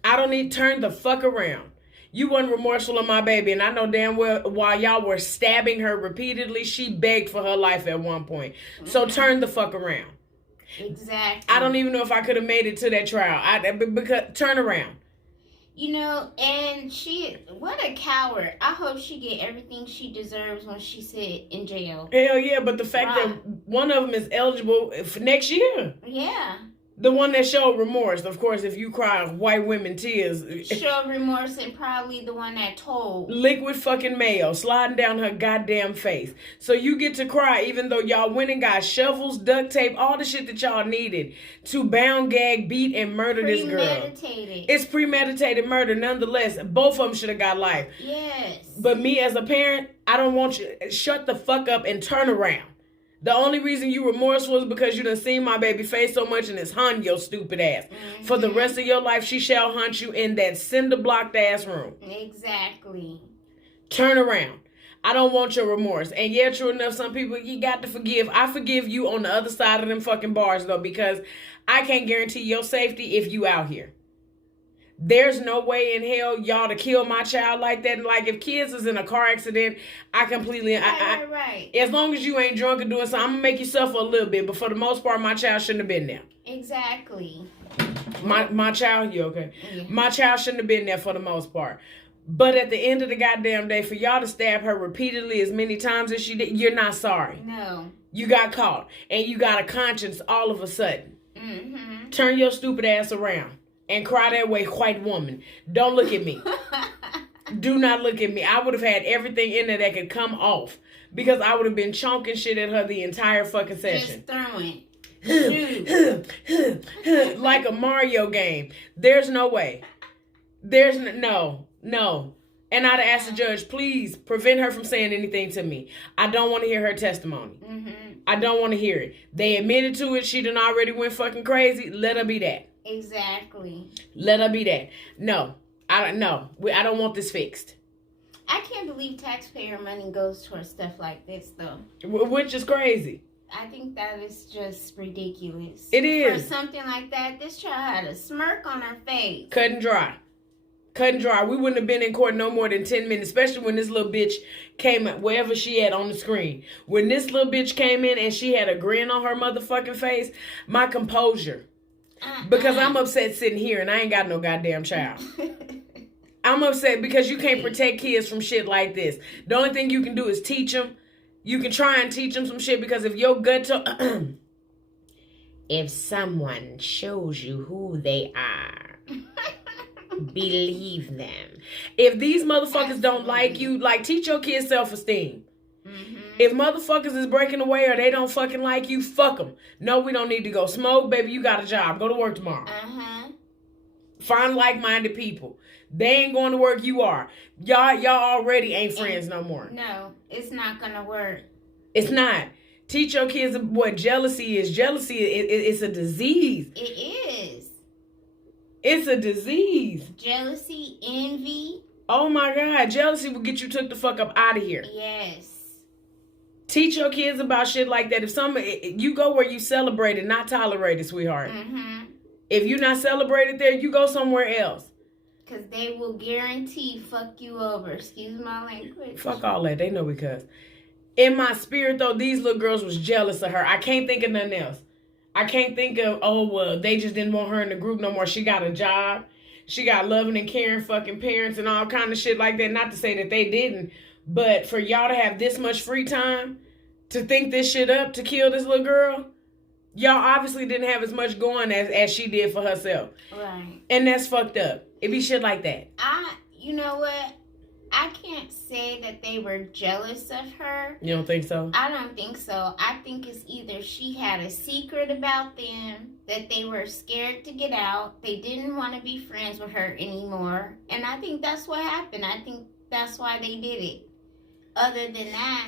I don't need, turn the fuck around. You weren't remorseful of my baby, and I know damn well while y'all were stabbing her repeatedly, she begged for her life at one point. So turn the fuck around. Exactly. I don't even know if I could have made it to that trial. Because turn around. You know, and what a coward. I hope she get everything she deserves when she sit in jail. Hell yeah, but the fact Right. that one of them is eligible for next year. Yeah. The one that showed remorse. Of course, if you cry white women tears. Showed remorse and probably the one that told. Liquid fucking mayo sliding down her goddamn face. So you get to cry even though y'all went and got shovels, duct tape, all the shit that y'all needed to bound, gag, beat, and murder this girl. Premeditated. It's premeditated murder nonetheless. Both of them should have got life. Yes. But me as a parent, I don't want you. Shut the fuck up and turn around. The only reason you remorseful is because you done seen my baby face so much and it's hung your stupid ass. Mm-hmm. For the rest of your life, she shall hunt you in that cinder-blocked ass room. Exactly. Turn around. I don't want your remorse. And yeah, true enough, some people, you got to forgive. I forgive you on the other side of them fucking bars, though, because I can't guarantee your safety if you out here. There's no way in hell y'all to kill my child like that. And like if kids is in a car accident, I completely right. As long as you ain't drunk or doing something, I'm gonna make you suffer a little bit. But for the most part, my child shouldn't have been there. Exactly. My child, you okay? Yeah. My child shouldn't have been there for the most part. But at the end of the goddamn day, for y'all to stab her repeatedly as many times as she did, you're not sorry. No. You got caught and you got a conscience all of a sudden. Mm-hmm. Turn your stupid ass around. And cry that way, white woman. Don't look at me. Do not look at me. I would have had everything in there that could come off. Because I would have been chonking shit at her the entire fucking session. Just throwing. Like a Mario game. There's no way. There's no. And I'd ask the judge, please prevent her from saying anything to me. I don't want to hear her testimony. Mm-hmm. I don't want to hear it. They admitted to it. She done already went fucking crazy. Let her be that. Exactly. Let her be that. No, I don't know. I don't want this fixed. I can't believe taxpayer money goes towards stuff like this, though. Which is crazy. I think that is just ridiculous. It is. For something like that, this child had a smirk on her face. Cut and dry. Cut and dry. We wouldn't have been in court no more than 10 minutes, especially when this little bitch came wherever she had on the screen. When this little bitch came in and she had a grin on her motherfucking face, my composure. Because I'm upset sitting here and I ain't got no goddamn child. I'm upset because you can't protect kids from shit like this. The only thing you can do is teach them. You can try and teach them some shit because if your gut if someone shows you who they are, believe them. If these motherfuckers don't like you, like teach your kids self-esteem. Mm-hmm. If motherfuckers is breaking away or they don't fucking like you, fuck them. No, we don't need to go smoke, baby. You got a job. Go to work tomorrow. Find like-minded people. They ain't going to work. You are. Y'all already ain't friends no more. No, it's not gonna work. It's not. Teach your kids what jealousy is. Jealousy, it's a disease. It is. It's a disease. Jealousy, envy. Oh my God. Jealousy will get you took the fuck up out of here. Yes. Teach your kids about shit like that. If you go where you celebrate it, not tolerate it, sweetheart. Mm-hmm. If you're not celebrated there, you go somewhere else. Because they will guarantee fuck you over. Excuse my language. Fuck all that. They know because. In my spirit, though, these little girls was jealous of her. I can't think of nothing else. I can't think of, oh, well, they just didn't want her in the group no more. She got a job. She got loving and caring fucking parents and all kind of shit like that. Not to say that they didn't. But for y'all to have this much free time to think this shit up, to kill this little girl, y'all obviously didn't have as much going as she did for herself. Right. And that's fucked up. It be shit like that. You know what? I can't say that they were jealous of her. You don't think so? I don't think so. I think it's either she had a secret about them that they were scared to get out. They didn't want to be friends with her anymore. And I think that's what happened. I think that's why they did it. Other than that,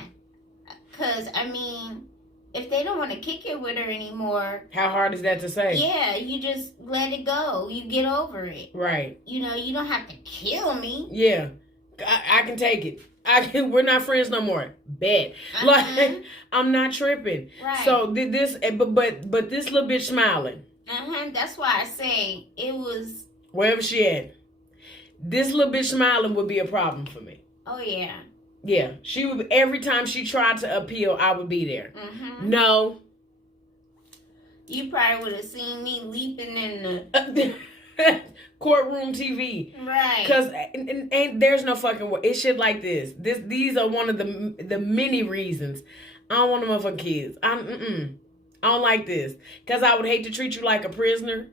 because, I mean, if they don't want to kick it with her anymore. How hard is that to say? Yeah, you just let it go. You get over it. Right. You know, you don't have to kill me. Yeah. I can take it. We're not friends no more. Bet. Like, I'm not tripping. Right. So this, but this little bitch smiling. That's why I say it was. Wherever she at, this little bitch smiling would be a problem for me. Oh yeah. Yeah, she would. Every time she tried to appeal, I would be there. Mm-hmm. No. You probably would have seen me leaping in the. Courtroom TV, right? Because ain't there's no fucking way. It's shit like this. These are one of the many reasons I don't want no motherfucking kids. I I don't like this. Because I would hate to treat you like a prisoner,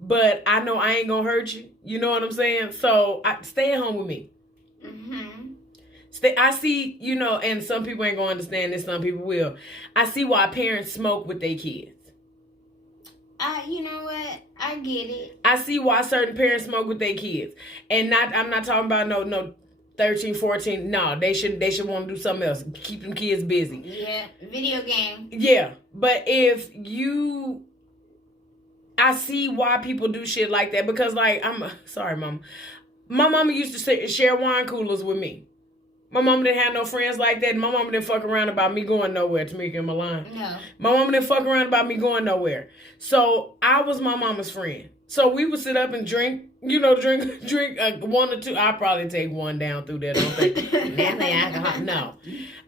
but I know I ain't going to hurt you. You know what I'm saying? So stay at home with me. I see, you know, and some people ain't going to understand this. Some people will. I see why parents smoke with their kids. You know what? I get it. I see why certain parents smoke with their kids. And I'm not talking about no 13, 14. No, they should want to do something else. Keep them kids busy. Yeah, video game. Yeah, but I see why people do shit like that because, like, sorry, Mama. My mama used to share wine coolers with me. My mama didn't have no friends like that. My mama didn't fuck around about me going nowhere. Tamika, am I lying? No. My mama didn't fuck around about me going nowhere. So I was my mama's friend. So we would sit up and drink, you know, drink one or two. I'll probably take one down through there. Don't think nothing alcohol. No.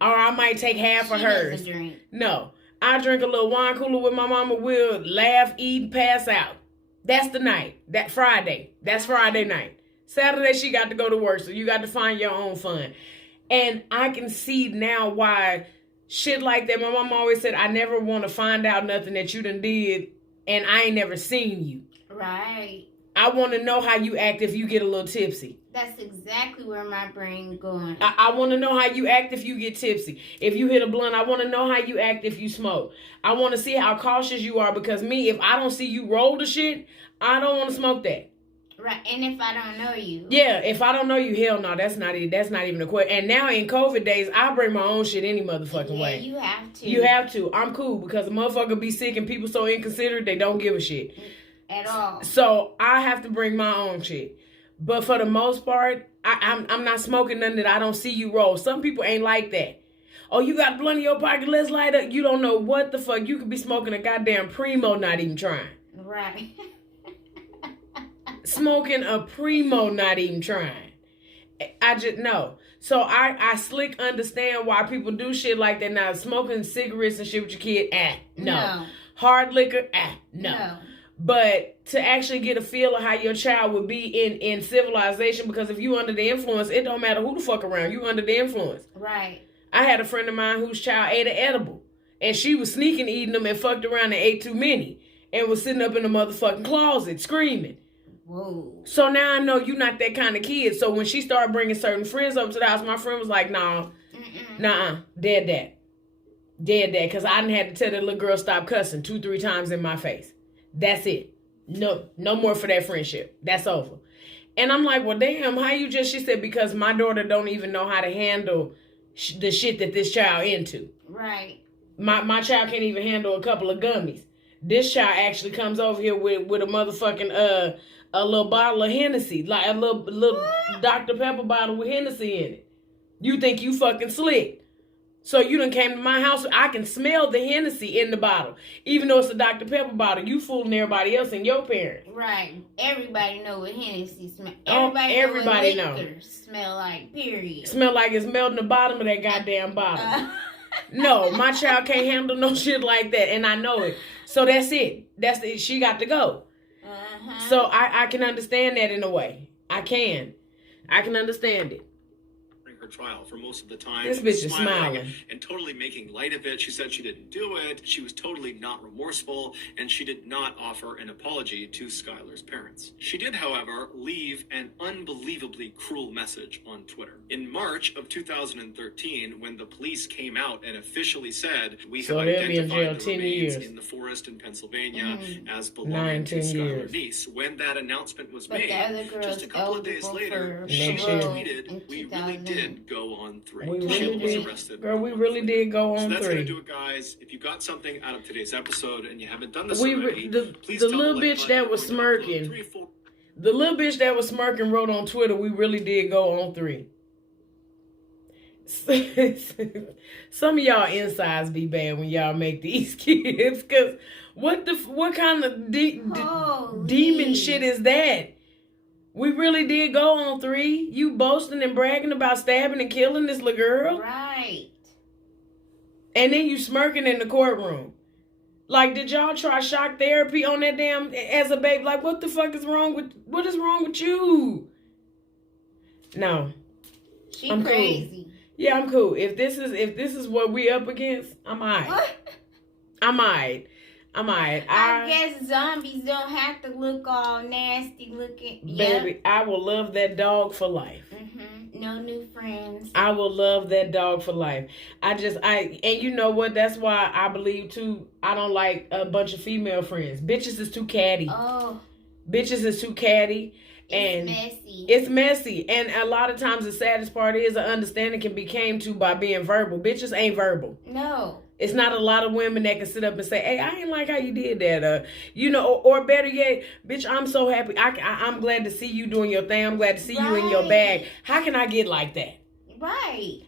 Or I might take half of hers. Drink. No. I drink a little wine cooler with my mama. We'll laugh, eat, and pass out. That's the night. That Friday. That's Friday night. Saturday, she got to go to work, so you got to find your own fun. And I can see now why shit like that. My mom always said, I never want to find out nothing that you done did and I ain't never seen you. Right. I want to know how you act if you get a little tipsy. That's exactly where my brain going. I want to know how you act if you get tipsy. If you hit a blunt, I want to know how you act if you smoke. I want to see how cautious you are because me, if I don't see you roll the shit, I don't want to smoke that. Right, and if I don't know you. Yeah, if I don't know you, hell no, that's not even a question. And now in COVID days, I bring my own shit any motherfucking way. You have to. You have to. I'm cool because a motherfucker be sick and people so inconsiderate, they don't give a shit. At all. So I have to bring my own shit. But for the most part, I'm not smoking nothing that I don't see you roll. Some people ain't like that. Oh, you got blunt in your pocket, let's light up. You don't know what the fuck. You could be smoking a goddamn Primo, not even trying. Right. Smoking a Primo, not even trying. I just know. So I slick understand why people do shit like that now. Smoking cigarettes and shit with your kid, no. Hard liquor, no. But to actually get a feel of how your child would be in civilization, because if you under the influence, it don't matter who the fuck around. You under the influence. Right. I had a friend of mine whose child ate an edible. And she was sneaking eating them and fucked around and ate too many. And was sitting up in the motherfucking closet screaming. Whoa. So now I know you're not that kind of kid. So when she started bringing certain friends up to the house, my friend was like, nah, dead that. Because I didn't have to tell that little girl stop cussing 2-3 times in my face. That's it. No more for that friendship. That's over. And I'm like, well, damn, how you just, she said, because my daughter don't even know how to handle the shit that this child into. Right. My child can't even handle a couple of gummies. This child actually comes over here with a motherfucking, a little bottle of Hennessy, like a little Dr. Pepper bottle with Hennessy in it. You think you fucking slick. So you done came to my house. I can smell the Hennessy in the bottle. Even though it's a Dr. Pepper bottle, you fooling everybody else and your parents. Right. Everybody know what Hennessy smell. Everybody know what liquor smell like, period. Smell like it's melting the bottom of that goddamn bottle. No, my child can't handle no shit like that. And I know it. So that's it. That's it. She got to go. So I can understand that in a way. I can understand it. Her trial for most of the time. This bitch is smiling and totally making light of it. She said she didn't do it. She was totally not remorseful, and she did not offer an apology to Skylar's parents. She did, however, leave an unbelievably cruel message on Twitter. In March of 2013, when the police came out and officially said, we have identified the remains in the forest in Pennsylvania as belonging to Skylar's niece. When that announcement was made, just a couple of days later, she tweeted, we really did go on 3. We She really was did. arrested. Girl, we really did go on 3. So that's going to do it, guys. If you got something out of today's episode and you haven't done this already, please the little bitch that was smirking. The little bitch that was smirking wrote on Twitter, we really did go on 3. Some of y'all insides be bad when y'all make these kids. Because what kind of demon shit is that? We really did go on 3. You boasting and bragging about stabbing and killing this little girl. Right. And then you smirking in the courtroom. Like, did y'all try shock therapy on that damn, as a baby? Like, what is wrong with you? No. I'm crazy. Cool. Yeah, I'm cool. If this is what we up against, I'm alright. I'm alright. I'm alright. I guess zombies don't have to look all nasty looking. Baby, I will love that dog for life. No new friends. I will love that dog for life. And you know what? That's why I believe too. I don't like a bunch of female friends. Bitches is too catty. Oh. Bitches is too catty. And it's messy. And a lot of times the saddest part is an understanding can be came to by being verbal. Bitches ain't verbal. No. It's not a lot of women that can sit up and say, hey, I ain't like how you did that. Or better yet, bitch, I'm so happy. I'm glad to see you doing your thing. I'm glad to see you in your bag. How can I get like that? Right.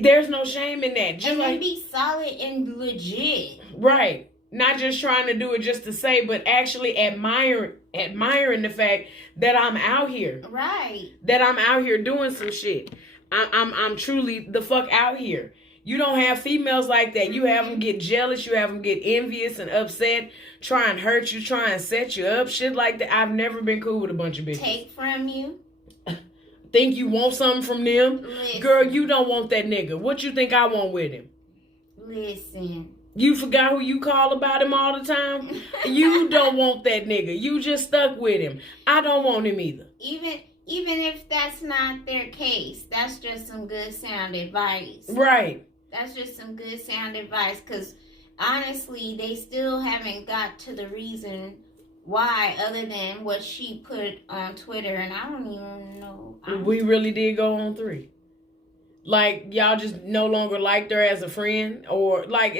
There's no shame in that. Just and then be solid and legit. Right. Not just trying to do it just to say, but actually admiring the fact that I'm out here. Right. That I'm out here doing some shit. I'm truly the fuck out here. You don't have females like that. You have them get jealous. You have them get envious and upset. Try and hurt you. Try and set you up. Shit like that. I've never been cool with a bunch of bitches. Take from you. Think you want something from them? Listen. Girl, you don't want that nigga. What you think I want with him? Listen. You forgot who you call about him all the time? You don't want that nigga. You just stuck with him. I don't want him either. Even if that's not their case, that's just some good sound advice. Right. That's just some good sound advice, because honestly, they still haven't got to the reason why, other than what she put on Twitter, and I don't even know. We really did go on 3. Like, y'all just no longer liked her as a friend, or like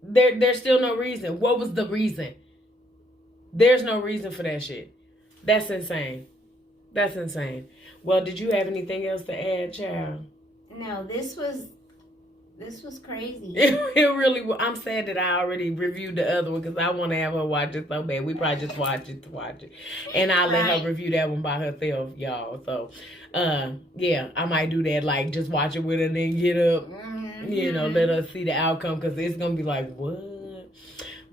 there's still no reason. What was the reason? There's no reason for that shit. That's insane. That's insane. Well, did you have anything else to add, child? No, this was crazy. It really was. I'm sad that I already reviewed the other one because I want to have her watch it so bad. We probably just watch it to watch it. And I'll let her review that one by herself, y'all. So, yeah, I might do that. Like, just watch it with her and then get up. You know, let her see the outcome, because it's going to be like, what?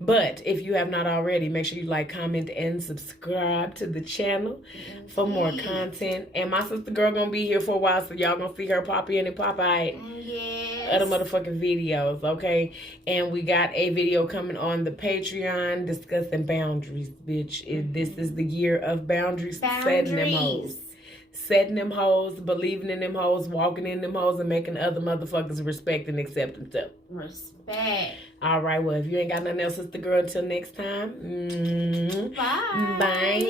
But if you have not already, make sure you like, comment, and subscribe to the channel for more content. And my sister girl gonna be here for a while, so y'all gonna see her pop in and pop out other motherfucking videos, okay? And we got a video coming on the Patreon discussing boundaries, bitch. This is the year of boundaries. Setting them hoes. Setting them hoes, believing in them hoes, walking in them hoes, and making other motherfuckers respect and accept themselves. Respect. All right, well, if you ain't got nothing else, sister girl, until next time. Bye. Bye.